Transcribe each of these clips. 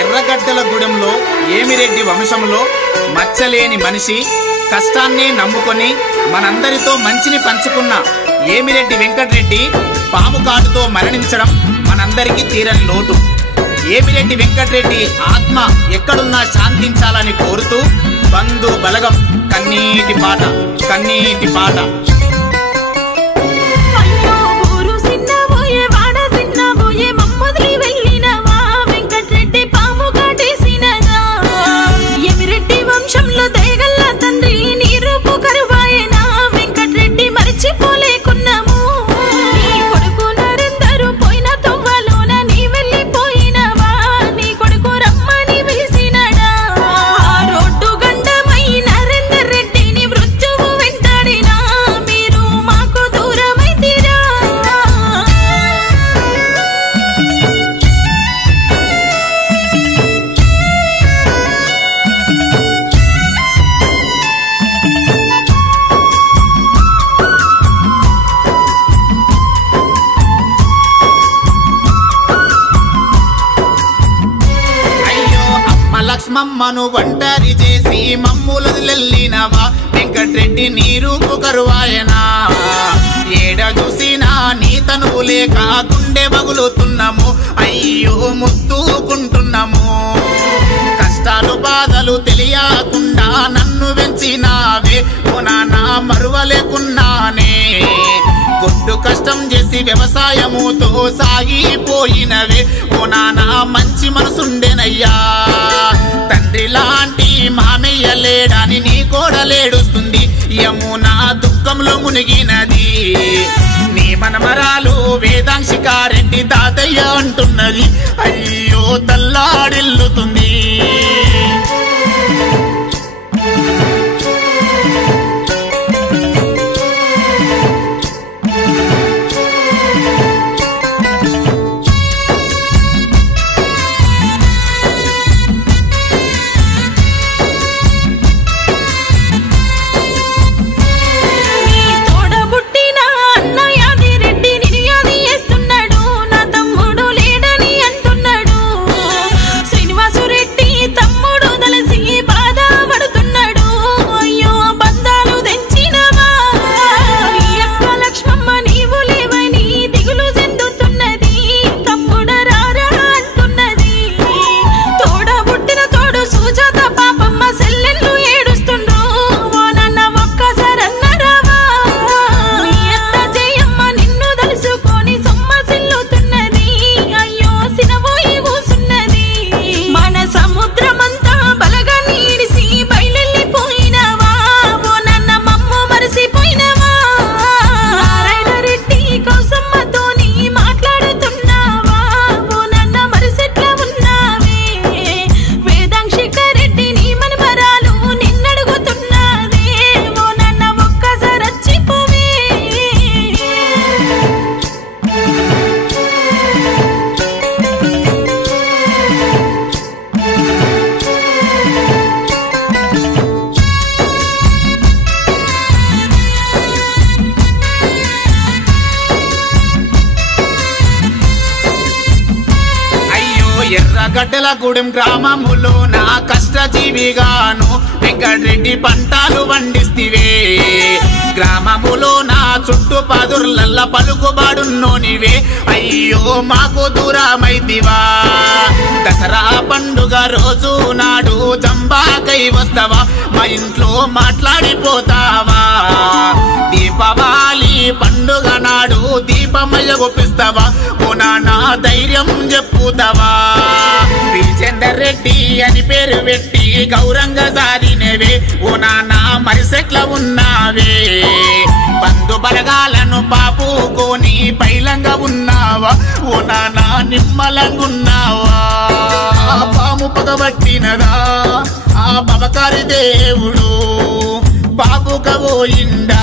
ఎర్రగడ్డలగూడెంలో ఏమిరెడ్డి వంశంలో మచ్చలేని మనిషి, కష్టాన్నే నమ్ముకొని మనందరితో మంచిని పంచుకున్న ఏమిరెడ్డి వెంకటరెడ్డి పాము కాటుతో మరణించడం మనందరికీ తీరని లోటు. ఏమిరెడ్డి వెంకటరెడ్డి ఆత్మ ఎక్కడున్నా శాంతించాలని కోరుతూ బంధు బలగం కన్నీటి పాట కన్నీటి పాట. లక్ష్మమ్మను ఒంటరి చేసి మమ్ములెల్లినవా వెంకటరెడ్డి నీ రూపు కరువాయనా. ఏడ చూసినా నీ తనువు లేక గుండె బగులుతున్నాము, అయ్యో ముత్తుకుంటున్నాము. కష్టాలు బాధలు తెలియకుండా నన్ను పెంచినావే, ఓ నాన్న మరువలేకున్నానే. గొడ్డు కష్టం చేసి వ్యవసాయముతో సాగిపోయినవే, ఓ నాన్న మంచి మనసుండెనయ్యా. తండ్రి లాంటి మామయ్య లేడని నీ కోడలేడుస్తుంది, యమునా దుఃఖంలో మునిగినది. నీ మనమరాలు వేదాంశికారెడ్డి తాతయ్య అంటున్నది, అయ్యో తల్లాడిల్లుతుంది. ఎర్రగడ్డలగూడెం గ్రామములో నా కష్టజీవిగాను వెంకటరెడ్డి పంటలు పండిస్తివే. గ్రామములో నా చుట్టూ పదుర్లల్ల పలుకుబాడున్నోనివే, అయ్యో మాకు దూరమైతివా. దసరా పండుగ రోజు నాడు జంబాకై వస్తావా, మా ఇంట్లో మాట్లాడిపోతావా. దీపావళి పండుగ నాడు దీపమయ్య గొప్పిస్తావా, ఓ నాన్న ధైర్యం చెప్పుతావా. విజేందర్ రెడ్డి అని పేరు పెట్టి గౌరంగా సారినవే, ఓ నాన్న మరిసెట్ల ఉన్నావే. బంధు బలగాలను పాపుకొని పైలంగా ఉన్నావా, ఓ నాన్న నిమ్మలంగున్నావా. పాము పగబట్టినదా ఆ బబకారి దేవుడు, బాబుకబోయిండా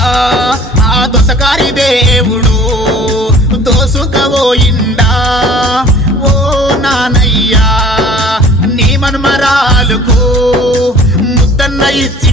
ఆ దొసకారి దేవుడు, దోసుకబోయిండా ఓ నానయ్యా. నీ మన్మరాలుకు ముద్దన్న ఇచ్చి